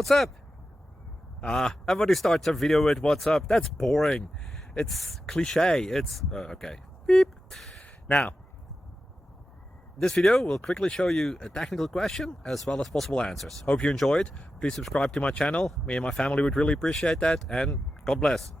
What's up? Everybody starts a video with what's up. That's boring. It's cliche. It's okay. Beep. Now, this video will quickly show you a technical question as well as possible answers. Hope you enjoyed. Please subscribe to my channel. Me and my family would really appreciate that, and God bless.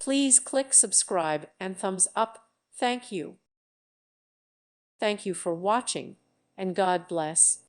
Please click subscribe and thumbs up. Thank you. Thank you for watching, and God bless.